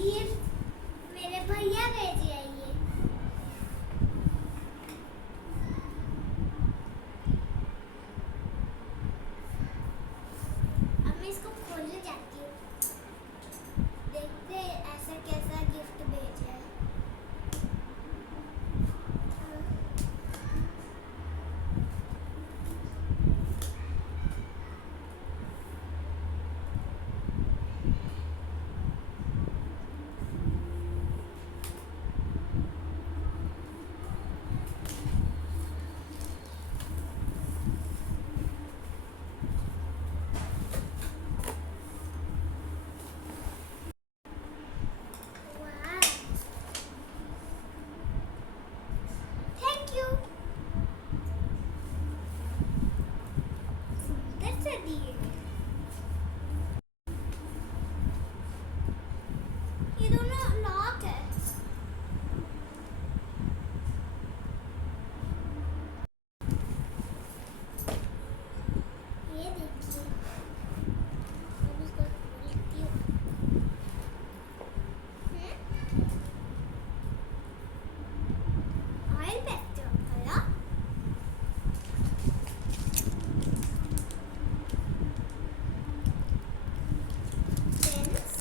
ये मेरे भैया भेजे है ये। अब मैं इसको खोलने जाती हूँ। देखते हैं ऐसा कैसा गिफ्ट भेजा है। वाह, थैंक यू। सुंदर से दिए। ये दोनों लॉक है। ये देखिए, अब इसको खोलती हूँ। Oil pastel colour, pens,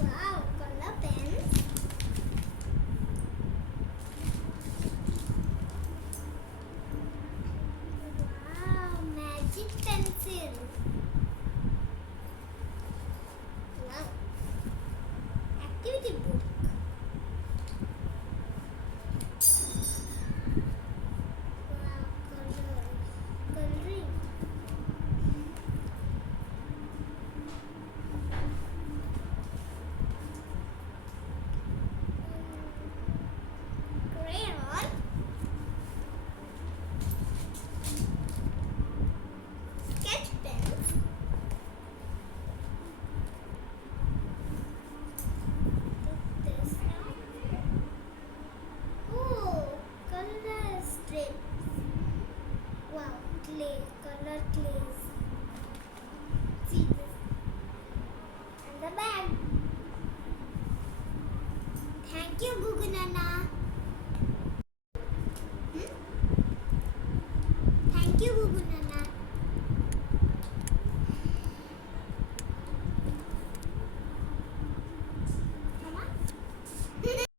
wow colour pens, wow magic pencil, wow activity book, wow colouring, crayon, sketch pens, this now. Oh, color strips. Wow, clay, color clays.